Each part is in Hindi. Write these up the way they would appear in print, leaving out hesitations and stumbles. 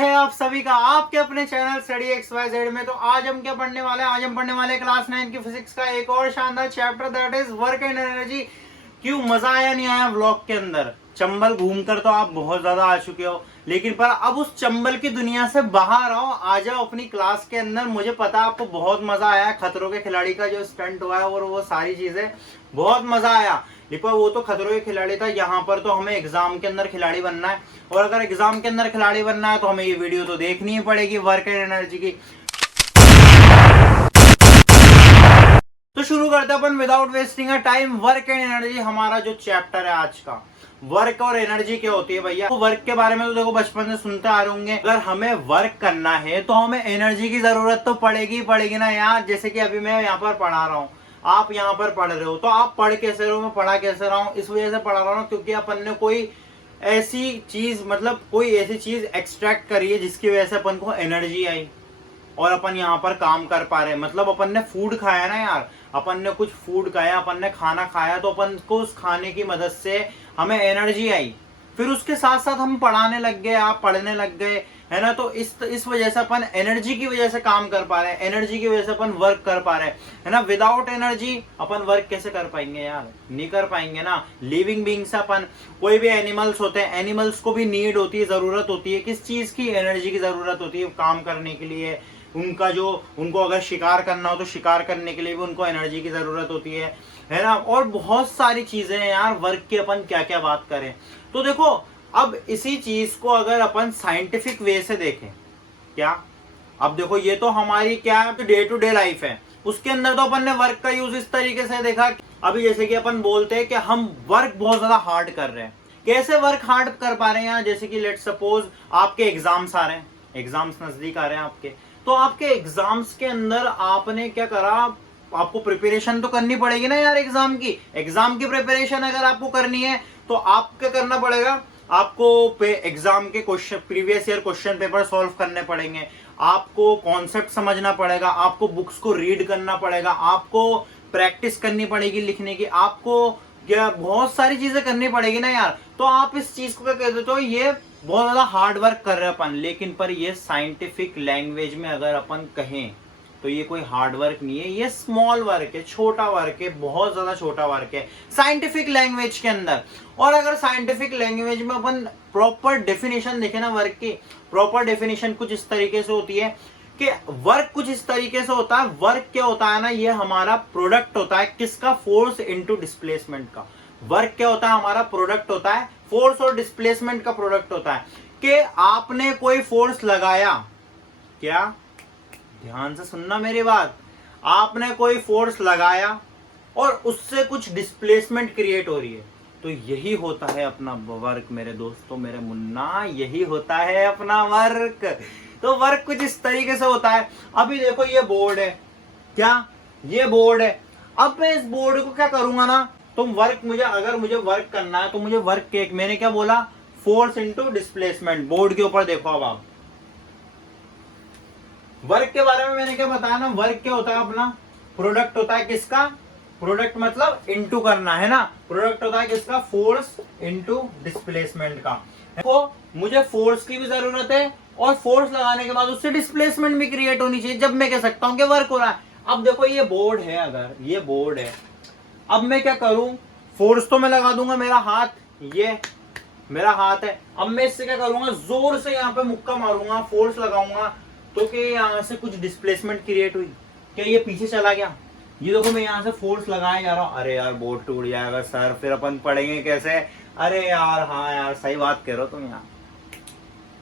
है आप सभी का आपके अपने चैनल स्टडी XYZ में। तो आज हम क्या पढ़ने वाले हैं? आज हम पढ़ने वाले हैं क्लास 9 की फिजिक्स का एक और शानदार chapter, that is work and energy. क्यों मजा आया नहीं आया व्लॉग के अंदर? चंबल घूमकर तो आप बहुत ज्यादा आ चुके हो, लेकिन पर अब उस चंबल की दुनिया से बाहर आओ, आ जाओ अपनी क्लास के अंदर। मुझे पता है आपको बहुत मजा आया, खतरों के खिलाड़ी का जो स्टंट हुआ है और वो सारी चीजें बहुत मजा आया। लेकिन वो तो खतरों के खिलाड़ी था, यहाँ पर तो हमें एग्जाम के अंदर खिलाड़ी बनना है। और अगर एग्जाम के अंदर खिलाड़ी बनना है तो हमें ये वीडियो तो देखनी ही पड़ेगी वर्क एंड एनर्जी की। तो शुरू करते हैं अपन without wasting a time. Work and energy हमारा जो चैप्टर है आज का। वर्क और एनर्जी क्या होती है भैया? तो वर्क के बारे में तो देखो बचपन से सुनते आ रहे होंगे। अगर हमें वर्क करना है तो हमें एनर्जी की जरूरत तो पड़ेगी ही पड़ेगी ना यार। जैसे कि अभी मैं यहाँ पर पढ़ा रहा हूँ, आप यहाँ पर पढ़ रहे हो, तो आप पढ़ कैसे रहे हो, मैं पढ़ा कैसे रहा हूँ? इस वजह से पढ़ा रहा हूँ क्योंकि अपन ने कोई ऐसी चीज, मतलब कोई ऐसी चीज एक्सट्रैक्ट करी है जिसकी वजह से अपन को एनर्जी आई और अपन यहाँ पर काम कर पा रहे हैं। मतलब अपन ने फूड खाया ना यार, अपन ने कुछ फूड खाया, अपन ने खाना खाया, तो अपन को उस खाने की मदद से हमें एनर्जी आई। फिर उसके साथ साथ हम पढ़ाने लग गए, आप पढ़ने लग गए, है ना। तो इस वजह से अपन एनर्जी की वजह से काम कर पा रहे हैं, एनर्जी की वजह से अपन वर्क कर पा रहे हैं, है ना। विदाउट एनर्जी अपन वर्क कैसे कर पाएंगे यार? नहीं कर पाएंगे ना। लिविंग बींग्स अपन, कोई भी एनिमल्स होते हैं, एनिमल्स को भी नीड होती है, जरूरत होती है किस चीज की? एनर्जी की जरूरत होती है काम करने के लिए। उनको अगर शिकार करना हो तो शिकार करने के लिए भी उनको एनर्जी की जरूरत होती है ना। और बहुत सारी चीजें हैं यार वर्क की, अपन क्या क्या बात करें। तो देखो, अब इसी चीज को अगर अपन साइंटिफिक वे से देखें, क्या अब देखो, ये तो हमारी क्या डे टू डे लाइफ है, उसके अंदर तो अपन ने वर्क का यूज इस तरीके से देखा। अभी जैसे कि अपन बोलते हैं कि हम वर्क बहुत ज्यादा हार्ड कर रहे हैं। कैसे वर्क हार्ड कर पा रहे हैं यार? जैसे कि लेट सपोज आपके एग्जाम्स आ रहे हैं, एग्जाम्स नजदीक आ रहे हैं आपके, तो आपके एग्जाम्स के अंदर आपने क्या करा? आपको प्रिपरेशन तो करनी पड़ेगी ना यार एग्जाम की। एग्जाम की प्रिपरेशन अगर आपको करनी है तो आप क्या करना पड़ेगा? आपको एग्जाम के question, previous year question paper solve करने पड़ेंगे, आपको कॉन्सेप्ट समझना पड़ेगा, आपको बुक्स को रीड करना पड़ेगा, आपको प्रैक्टिस करनी पड़ेगी लिखने की, आपको क्या बहुत सारी चीजें करनी पड़ेगी ना यार। तो आप इस चीज को क्या कह देते हो? ये बहुत ज्यादा हार्ड वर्क कर रहे हैं अपन। लेकिन पर ये साइंटिफिक लैंग्वेज में अगर अपन कहें तो ये कोई हार्ड वर्क नहीं है, ये स्मॉल वर्क है, छोटा वर्क है, बहुत ज्यादा छोटा वर्क है साइंटिफिक लैंग्वेज के अंदर। और अगर साइंटिफिक लैंग्वेज में अपन प्रॉपर डेफिनेशन देखें ना वर्क की, प्रॉपर डेफिनेशन कुछ इस तरीके से होती है कि वर्क कुछ इस तरीके से होता है। वर्क क्या होता है ना, ये हमारा प्रोडक्ट होता है किसका? फोर्स इनटू डिस्प्लेसमेंट का। वर्क क्या होता है? हमारा प्रोडक्ट होता है, फोर्स और डिस्प्लेसमेंट का प्रोडक्ट होता है। कि आपने कोई फोर्स लगाया, क्या ध्यान से सुनना मेरी बात, आपने कोई फोर्स लगाया और उससे कुछ डिस्प्लेसमेंट क्रिएट हो रही है, तो यही होता है अपना वर्क मेरे दोस्तों, मेरे मुन्ना, यही होता है अपना वर्क। तो वर्क कुछ इस तरीके से होता है। अभी देखो ये बोर्ड है, क्या ये बोर्ड है? अब मैं इस बोर्ड को क्या करूंगा ना, तुम वर्क, अगर मुझे वर्क करना है तो मुझे वर्क के, मैंने क्या बोला? Force into displacement. बोर्ड के ऊपर देखो, अब आप वर्क के बारे में मैंने क्या बताया ना, वर्क क्या होता है? अपना प्रोडक्ट होता है किसका? प्रोडक्ट मतलब इनटू करना, है ना। प्रोडक्ट होता है किसका? फोर्स इनटू डिस्प्लेसमेंट का। तो मुझे फोर्स की भी जरूरत है और फोर्स लगाने के बाद उससे डिस्प्लेसमेंट भी क्रिएट होनी चाहिए, जब मैं कह सकता हूं कि वर्क हो रहा है। अब देखो ये बोर्ड है, अगर ये बोर्ड है, अब मैं क्या करूं? फोर्स तो मैं लगा दूंगा, मेरा हाथ, ये मेरा हाथ है। अब मैं इससे क्या करूंगा? जोर से यहाँ पे मुक्का मारूंगा, फोर्स लगाऊंगा, तो कि यहाँ से कुछ डिस्प्लेसमेंट क्रिएट हुई, क्या ये पीछे चला गया? ये देखो मैं यहाँ से फोर्स लगाया जा रहा हूँ। अरे यार बोर्ड टूट जाएगा सर, फिर अपन पढ़ेंगे कैसे? अरे यार हाँ यार, सही बात कह रहे हो तुम, यहाँ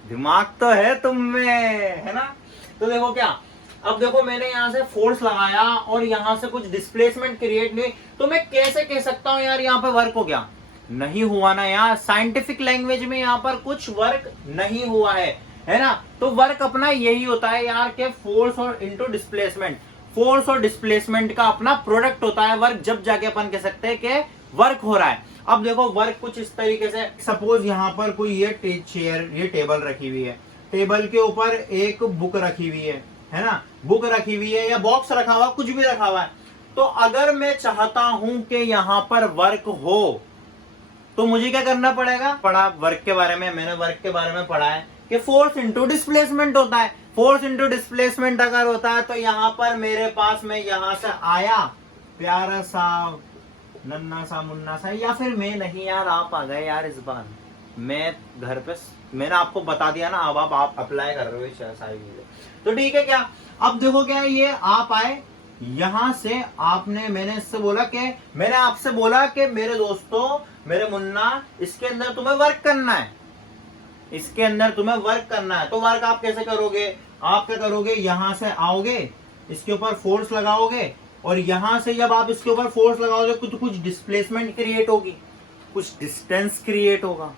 दिमाग तो है तुम में, है ना। तो देखो क्या, अब देखो मैंने यहाँ से फोर्स लगाया और यहाँ से कुछ डिस्प्लेसमेंट क्रिएट नहीं, तो मैं कैसे कह सकता हूँ यार यहाँ पे वर्क हो गया? नहीं हुआ ना यार। साइंटिफिक लैंग्वेज में यहाँ पर कुछ वर्क नहीं हुआ है ना। तो वर्क अपना यही होता है यार कि फोर्स और इनटू डिस्प्लेसमेंट, फोर्स और डिस्प्लेसमेंट का अपना प्रोडक्ट होता है वर्क, जब जाके अपन कह सकते हैं कि वर्क हो रहा है। अब देखो वर्क कुछ इस तरीके से, सपोज यहाँ पर कोई ये चेयर, ये टेबल रखी हुई है, टेबल के ऊपर एक बुक रखी हुई है ना, बुक रखी हुई है या बॉक्स रखा हुआ, कुछ भी रखा हुआ है। तो अगर मैं चाहता हूं कि यहां पर वर्क हो तो मुझे क्या करना पड़ेगा? पढ़ा वर्क के बारे में, मैंने वर्क के बारे में पढ़ा है कि फोर्स इंटू डिस्प्लेसमेंट होता है। फोर्स इंटू डिस्प्लेसमेंट अगर होता है तो यहां पर मेरे पास में यहां से आया प्यारा सा नन्ना सा मुन्ना सा, या फिर मैं नहीं यार आप आ गए यार, इस बार मैं घर पे मैंने आपको बता दिया ना, अब आप अप्लाई कर रहे हो सारी चीजें, तो ठीक है क्या। अब देखो क्या है, ये आप आए यहां से, आपने मैंने इससे बोला कि मैंने आपसे बोला कि मेरे दोस्तों मेरे मुन्ना इसके अंदर तुम्हें वर्क करना है, इसके अंदर तुम्हें वर्क करना है। तो वर्क आप कैसे करोगे, आप क्या करोगे, यहां से आओगे, इसके ऊपर फोर्स लगाओगे, और यहां से जब आप इसके ऊपर फोर्स लगाओगे कुछ डिस्प्लेसमेंट क्रिएट होगी, कुछ डिस्टेंस क्रिएट होगा।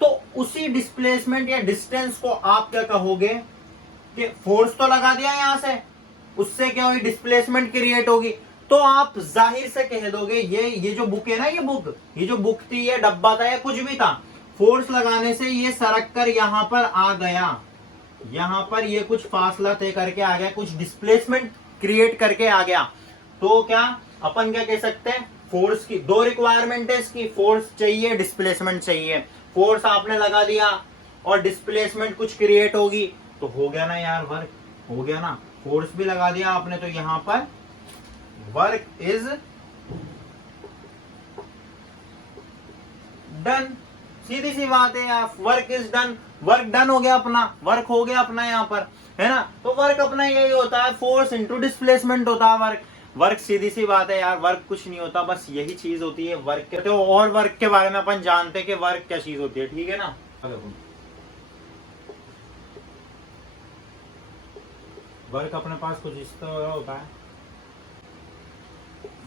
तो उसी डिस्प्लेसमेंट या डिस्टेंस को आप क्या कहोगे कि फोर्स तो लगा दिया यहां से, उससे क्या होगी, डिस्प्लेसमेंट क्रिएट होगी। तो आप जाहिर से कह दोगे ये जो बुक है ना, ये जो बुक थी, ये डब्बा था या कुछ भी था, फोर्स लगाने से ये सरक कर यहां पर आ गया, यहां पर ये कुछ फासला तय करके आ गया, कुछ डिस्प्लेसमेंट क्रिएट करके आ गया। तो क्या अपन क्या कह सकते हैं, फोर्स की दो रिक्वायरमेंट है इसकी, फोर्स चाहिए डिस्प्लेसमेंट चाहिए। फोर्स आपने लगा दिया और डिस्प्लेसमेंट कुछ क्रिएट होगी, तो हो गया ना यार, वर्क हो गया ना। फोर्स भी लगा दिया आपने, तो यहां पर वर्क इज डन, सीधी सी बात है यार, work is done, work done हो गया अपना, वर्क हो गया अपना यहाँ पर, है ना। तो वर्क अपना यही होता है, फोर्स इंटू डिस्प्लेसमेंट होता है वर्क। वर्क सीधी सी बात है यार, वर्क कुछ नहीं होता, बस यही चीज होती है वर्क के। तो और वर्क के बारे में अपन जानते हैं कि वर्क क्या चीज होती है, ठीक है ना। वर्क अपने पास कुछ इस तरह होता है,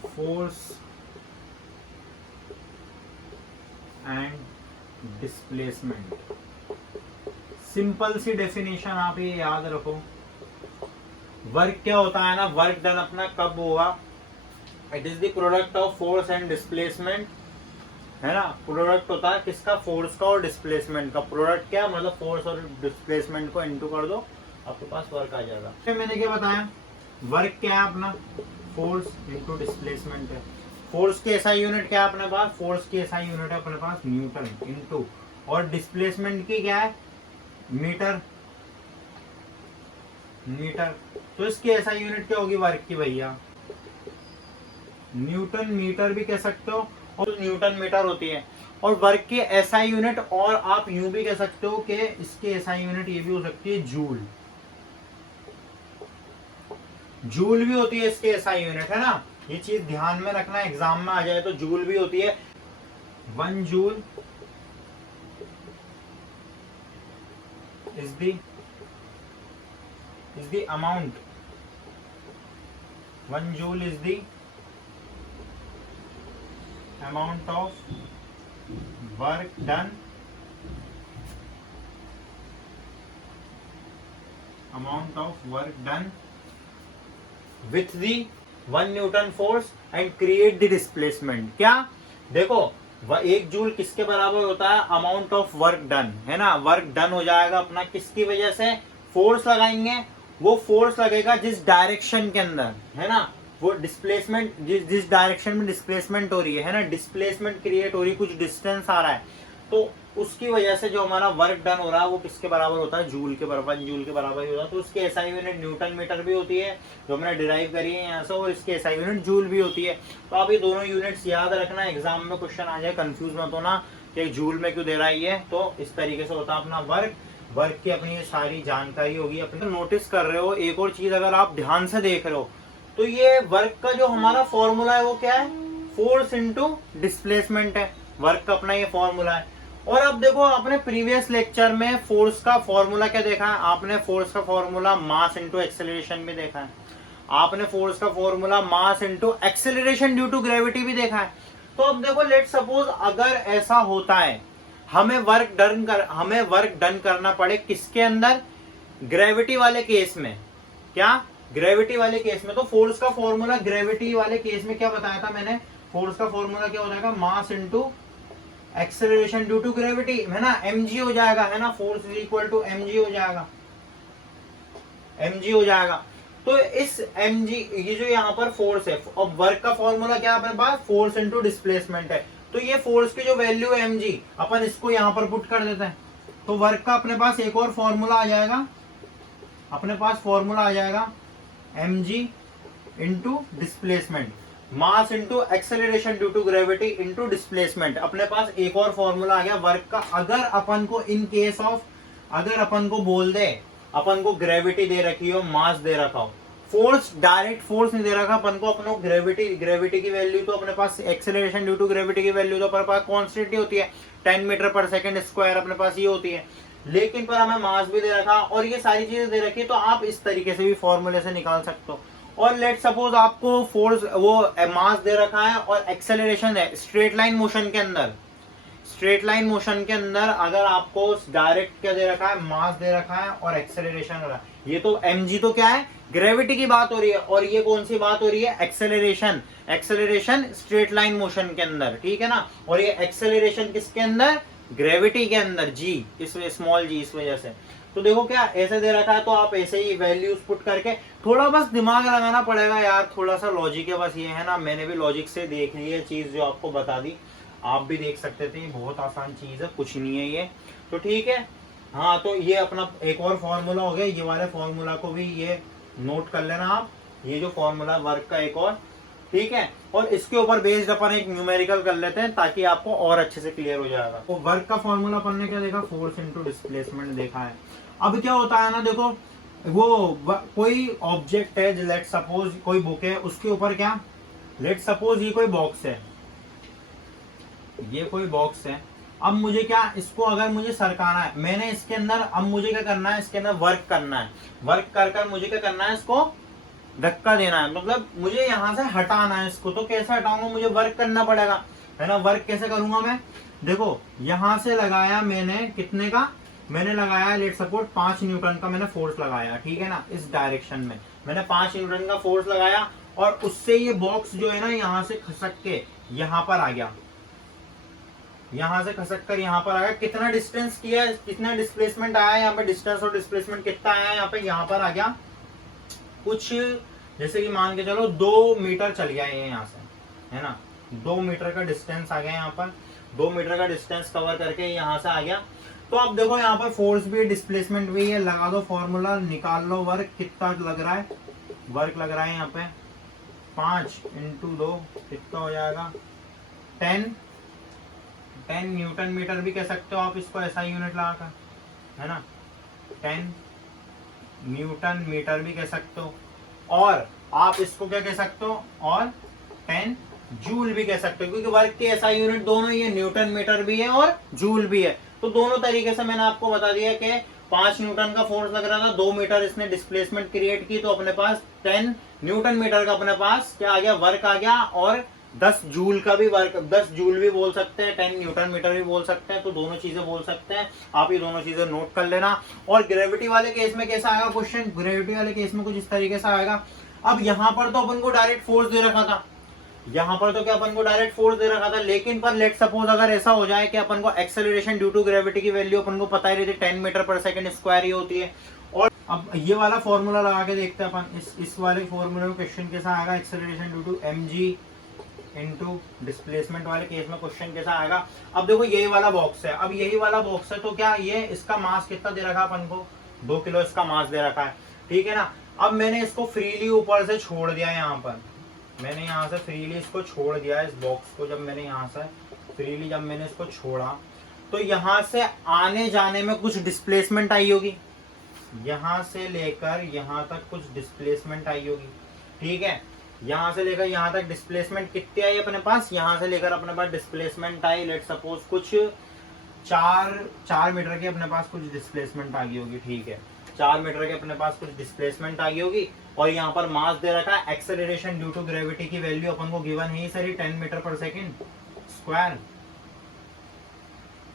फोर्स एंड डिस्प्लेसमेंट, सिंपल सी डेफिनेशन आप ये याद रखो। वर्क क्या होता है ना, वर्क डन अपना कब होगा, it is the product of force and displacement, है ना। प्रोडक्ट होता है किसका, फोर्स का और डिस्प्लेसमेंट का। प्रोडक्ट क्या मतलब फोर्स और डिस्प्लेसमेंट को इनटू कर दो, आपके पास वर्क आ जाएगा। फिर मैंने क्या बताया, वर्क क्या है अपना, फोर्स इनटू डिस्प्लेसमेंट है। फोर्स की एसआई यूनिट क्या है अपने पास, फोर्स की एसआई यूनिट है अपने पास न्यूटन इनटू, और डिस्प्लेसमेंट की क्या है, मीटर, मीटर। तो इसकी एसआई यूनिट क्या होगी वर्क की भैया, न्यूटन मीटर भी कह सकते हो, और न्यूटन मीटर होती है। और वर्क की एसआई यूनिट, और आप यूं भी कह सकते हो कि इसकी एसआई यूनिट ये भी हो सकती है जूल, जूल भी होती है इसकी एसआई यूनिट, है ना। ये चीज ध्यान में रखना, एग्जाम में आ जाए तो जूल भी होती है। 1 joule is the amount, 1 joule is the amount of work done, with the 1 Newton force and create the displacement। क्या देखो, 1 जूल किसके बराबर होता है, अमाउंट ऑफ वर्क डन, है ना। वर्क डन हो जाएगा अपना किसकी वजह से, फोर्स लगाएंगे, वो फोर्स लगेगा जिस डायरेक्शन के अंदर, है ना, वो डिस्प्लेसमेंट जिस डायरेक्शन में डिस्प्लेसमेंट हो रही है ना, डिस्प्लेसमेंट क्रिएट हो रही है, कुछ डिस्टेंस आ रहा है, तो उसकी वजह से जो हमारा वर्क डन हो रहा है वो किसके बराबर होता है, जूल के बराबर, 1 जूल के बराबर ही होता है। तो उसकी एसआई यूनिट न्यूटन मीटर भी होती है जो हमने डिराइव करी है यहाँ से, और इसकी एसआई यूनिट जूल भी होती है। तो आप ये दोनों यूनिट्स याद रखना, एग्जाम में क्वेश्चन आ जाए, कंफ्यूज मत होना कि जूल में क्यों दे रहा है ये। तो इस तरीके से होता है अपना वर्क, वर्क की अपनी ये सारी जानकारी होगी। अपने नोटिस कर रहे हो, एक और चीज अगर आप ध्यान से देख रहे हो तो ये वर्क का जो हमारा फॉर्मूला है वो क्या है, फोर्स इंटू डिस्प्लेसमेंट है, वर्क का अपना ये फॉर्मूला है। और अब देखो आपने प्रीवियस लेक्चर में फोर्स का फॉर्मूला क्या देखा है, आपने फोर्स का फॉर्मूला मास इंटू एक्सेलरेशन भी देखा है, आपने फोर्स का formula mass into acceleration due to gravity भी देखा है। तो अब देखो लेट सपोज अगर ऐसा होता है, हमें वर्क डन करना पड़े किसके अंदर, ग्रेविटी वाले केस में। क्या, ग्रेविटी वाले केस में। तो फोर्स का फॉर्मूला ग्रेविटी वाले केस में क्या बताया था मैंने, फोर्स का फॉर्मूला क्या हो जाएगा, mass into acceleration due to gravity, है ना, mg हो जाएगा, है ना, force is equal to mg हो जाएगा, mg हो जाएगा। तो इस mg, ये जो यहाँ पर फोर्स है, और वर्क का फॉर्मूला क्या है अपने पास, फोर्स इंटू डिस्प्लेसमेंट है। तो ये फोर्स की जो वैल्यू है mg, अपन इसको यहाँ पर पुट कर देते हैं, तो वर्क का अपने पास एक और फॉर्मूला आ जाएगा, अपने पास फॉर्मूला आ जाएगा mg into displacement, mass into acceleration due to gravity into displacement. अपने पास एक और फॉर्मूला आ गया वर्क का। अगर अपन को इन केस ऑफ, अगर अपन को बोल दे, अपन को ग्रेविटी दे रखी हो, मास दे रखा हो, फोर्स, डायरेक्ट फोर्स नहीं दे रखा अपन को, अपन को ग्रेविटी की वैल्यू तो अपने पास, एक्सेलरेशन ड्यू टू ग्रेविटी की वैल्यू तो अपने पास कांस्टेंट ही होती है, 10 मीटर पर सेकंड स्क्वायर अपने पास ये होती है। लेकिन पर हमें मास भी दे रखा और ये सारी चीजें दे रखी है, तो आप इस तरीके से भी फॉर्मूले से निकाल सकते हो। और लेट सपोज आपको फोर्स, वो मास दे रखा है और एक्सेलरेशन है स्ट्रेट लाइन मोशन के अंदर, स्ट्रेट लाइन मोशन के अंदर अगर आपको डायरेक्ट क्या दे रखा है, मास दे रखा है और एक्सेलरेशन हो रहा है, ये तो mg तो क्या है, ग्रेविटी की बात हो रही है, और ये कौन सी बात हो रही है, acceleration, acceleration straight line motion के अंदर, ठीक है ना। और ये एक्सेलरेशन किसके अंदर, ग्रेविटी के अंदर, g, इसमें स्मॉल g, इस वजह से। तो देखो क्या ऐसे दे रखा है, तो आप ऐसे ही वैल्यूज पुट करके, थोड़ा बस दिमाग लगाना पड़ेगा यार, थोड़ा सा लॉजिक है बस, ये है ना, मैंने भी लॉजिक से देख ली है चीज जो आपको बता दी, आप भी देख सकते थे, बहुत आसान चीज है, कुछ नहीं है ये, तो ठीक है। हाँ, तो ये अपना एक और फॉर्मूला हो गया, ये वाले फॉर्मूला को भी ये नोट कर लेना आप, ये जो फॉर्मूला वर्क का एक और, ठीक है। और इसके ऊपर बेस्ड अपन एक न्यूमेरिकल कर लेते हैं ताकि आपको और अच्छे से क्लियर हो जाएगा। तो वर्क का फॉर्मूला अपन ने क्या देखा, फोर्स इनटू डिस्प्लेसमेंट देखा है। अब क्या होता है ना, देखो वो कोई ऑब्जेक्ट है, लेट सपोज कोई बुक है, उसके ऊपर क्या, लेट सपोज ये कोई बॉक्स है, ये कोई बॉक्स है। अब मुझे क्या, इसको अगर मुझे सरकाना है, मैंने इसके अंदर, अब मुझे क्या करना है, इसके अंदर वर्क करना है, वर्क कर कर मुझे क्या करना है, इसको धक्का देना है, मतलब मुझे यहाँ से हटाना है इसको। तो कैसे हटाऊंगा, मुझे वर्क करना पड़ेगा, है ना। वर्क कैसे करूंगा मैं, देखो यहाँ से लगाया मैंने, कितने का मैंने लगाया, लेट सपोज 5 न्यूटन का मैंने फोर्स लगाया, ठीक है ना, इस डायरेक्शन में मैंने 5 न्यूटन का फोर्स लगाया, और उससे ये बॉक्स जो है ना, यहाँ से खसक के यहाँ पर आ गया, यहाँ से खसक कर यहाँ पर आ गया। कितना डिस्टेंस किया, कितना डिस्प्लेसमेंट आया यहाँ पे, डिस्टेंस और डिस्प्लेसमेंट कितना आया यहाँ पे, यहाँ पर आ गया कुछ, जैसे कि मान के चलो 2 मीटर चल गया ये यहाँ से, है ना, 2 मीटर का डिस्टेंस आ गया यहाँ पर, 2 मीटर का डिस्टेंस कवर करके यहाँ से आ गया। तो अब देखो यहाँ पर फोर्स भी है, डिस्प्लेसमेंट भी है, लगा दो फॉर्मूला, निकाल लो वर्क कितना लग रहा है, वर्क लग रहा है यहाँ पे 5 इंटू 2 कितना हो जाएगा, 10 न्यूटन मीटर भी कह सकते हो आप इसको, ऐसा यूनिट लगाकर, है ना, 10 न्यूटन मीटर भी कह सकते हो, और आप इसको क्या कह सकते हो, और 10 जूल भी कह सकते हो, क्योंकि वर्क के ऐसा यूनिट दोनों ही है, न्यूटन मीटर भी है और जूल भी है। तो दोनों तरीके से मैंने आपको बता दिया कि 5 न्यूटन का फोर्स लग रहा था, 2 मीटर इसने डिस्प्लेसमेंट क्रिएट की, तो अपने पास 10 न्यूटन मीटर का अपने पास क्या आ गया, वर्क आ गया, और 10 जूल का भी वर्क, 10 जूल भी बोल सकते हैं, 10 न्यूटन मीटर भी बोल सकते हैं, तो दोनों चीजें बोल सकते हैं आप, ये दोनों चीजें नोट कर लेना। और ग्रेविटी वाले केस में कैसा आएगा क्वेश्चन, ग्रेविटी वाले केस में कुछ इस तरीके से आएगा। अब यहाँ पर तो अपन को डायरेक्ट फोर्स दे रखा था, यहाँ पर तो क्या अपन को डायरेक्ट फोर्स दे रखा था, लेकिन पर लेट सपोज अगर ऐसा हो जाए कि अपन को एक्सेलरेशन ड्यू टू ग्रेविटी की वैल्यू अपन को पता ही रहती है, 10 मीटर पर सेकंड स्क्वायर ही होती है। और अब ये वाला फॉर्मूला लगा के देखते हैं अपन, इस वाले फॉर्मूले में क्वेश्चन कैसा आएगा, acceleration due to mg into displacement वाले केस में क्वेश्चन कैसा आएगा। अब देखो यही वाला बॉक्स है, अब यही वाला बॉक्स है, तो क्या ये, इसका मास कितना दे रखा है अपन को, 2 किलो इसका मास दे रखा है, ठीक है ना। अब मैंने इसको फ्रीली ऊपर से छोड़ दिया, यहाँ पर मैंने यहाँ से फ्रीली इसको छोड़ दिया, इस बॉक्स को जब मैंने यहाँ से फ्रीली जब मैंने इसको छोड़ा, तो यहाँ से आने जाने में कुछ डिस्प्लेसमेंट आई होगी, यहाँ से लेकर यहाँ तक कुछ डिस्प्लेसमेंट आई होगी, ठीक है। यहाँ से लेकर यहाँ तक डिस्प्लेसमेंट कितनी आई अपने पास, यहाँ से लेकर अपने पास डिस्प्लेसमेंट आई, लेट सपोज कुछ 4 मीटर की अपने पास कुछ डिस्प्लेसमेंट आ गई होगी, ठीक है, 4 मीटर के अपने पास कुछ डिस्प्लेसमेंट आ गई होगी। और यहाँ पर मास दे रखा है, एक्सेलरेशन ड्यू टू ग्रेविटी की वैल्यू अपन को गिवन है सर, 10 मीटर पर second square,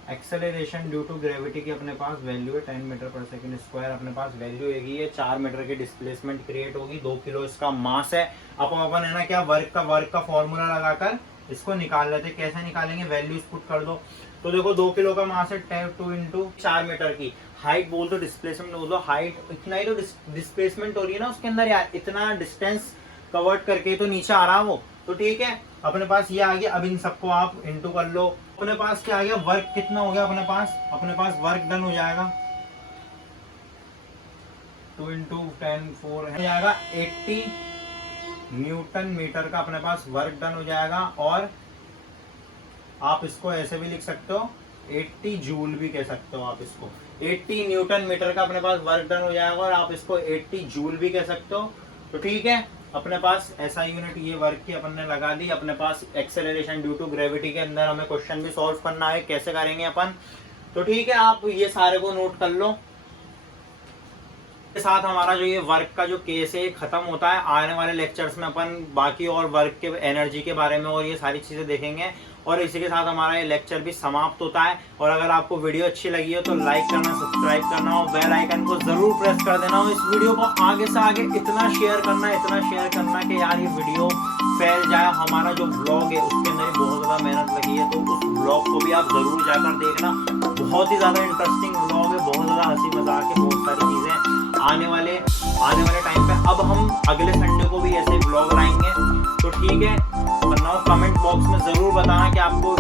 acceleration due to gravity की अपने पास वैल्यू है 10 मीटर पर सेकंड स्क्वायर, अपने पास वैल्यू है 4 मीटर की डिस्प्लेसमेंट क्रिएट होगी, 2 किलो इसका मास है। अब अपन है ना क्या, वर्क का फॉर्मूला लगाकर इसको निकाल लेते, कैसे निकालेंगे, वैल्यूज पुट कर दो। तो देखो 2 किलो का मास है, 2 इंटू 4 मीटर की हाइट बोल दो, डिस्प्लेसमेंट बोल दो, हाइट इतना ही तो डिस्प्लेसमेंट हो रही है ना उसके अंदर यार, इतना डिस्टेंस कवर्ड करके तो नीचे आ रहा वो, तो ठीक है। अपने पास ये आ गया। अब इन सबको आप इंटू कर लो। अपने पास क्या आ गया, वर्क कितना हो गया अपने पास वर्क डन हो जाएगा 2 इंटू 10 4 हो जाएगा 80 न्यूटन मीटर का अपने पास वर्क डन हो जाएगा। और आप इसको ऐसे भी लिख सकते हो 80 जूल भी कह सकते हो आप इसको। 80 न्यूटन मीटर का अपने पास वर्क डन हो जाएगा और आप इसको 80 जूल भी कह सकते हो। तो ठीक है, अपने पास ऐसा यूनिट ये वर्क की अपन ने लगा दी। अपने पास एक्सेलरेशन ड्यू टू ग्रेविटी के अंदर हमें क्वेश्चन भी सॉल्व करना है, कैसे करेंगे अपन। तो ठीक है, आप ये सारे को नोट कर लो। के साथ हमारा जो ये वर्क का जो केस है खत्म होता है। आने वाले लेक्चर्स में अपन बाकी और वर्क के एनर्जी के बारे में और ये सारी चीजें देखेंगे और इसी के साथ हमारा ये लेक्चर भी समाप्त होता है। और अगर आपको वीडियो अच्छी लगी हो तो लाइक करना, सब्सक्राइब करना और बेल आइकन को जरूर प्रेस कर देना। और इस वीडियो को आगे से आगे इतना शेयर करना कि यार ये वीडियो फैल जाए। हमारा जो ब्लॉग है उसके अंदर बहुत ज्यादा मेहनत लगी है, तो उस ब्लॉग को भी आप जरूर जाकर देखना। बहुत ही ज्यादा इंटरेस्टिंग ब्लॉग है, बहुत ज्यादा हंसी मजाक है, बहुत सारी चीजें आने वाले टाइम पे। अब हम अगले संडे को भी ऐसे ब्लॉग लाएंगे। तो ठीक है, वरना कमेंट बॉक्स में जरूर बताना कि आपको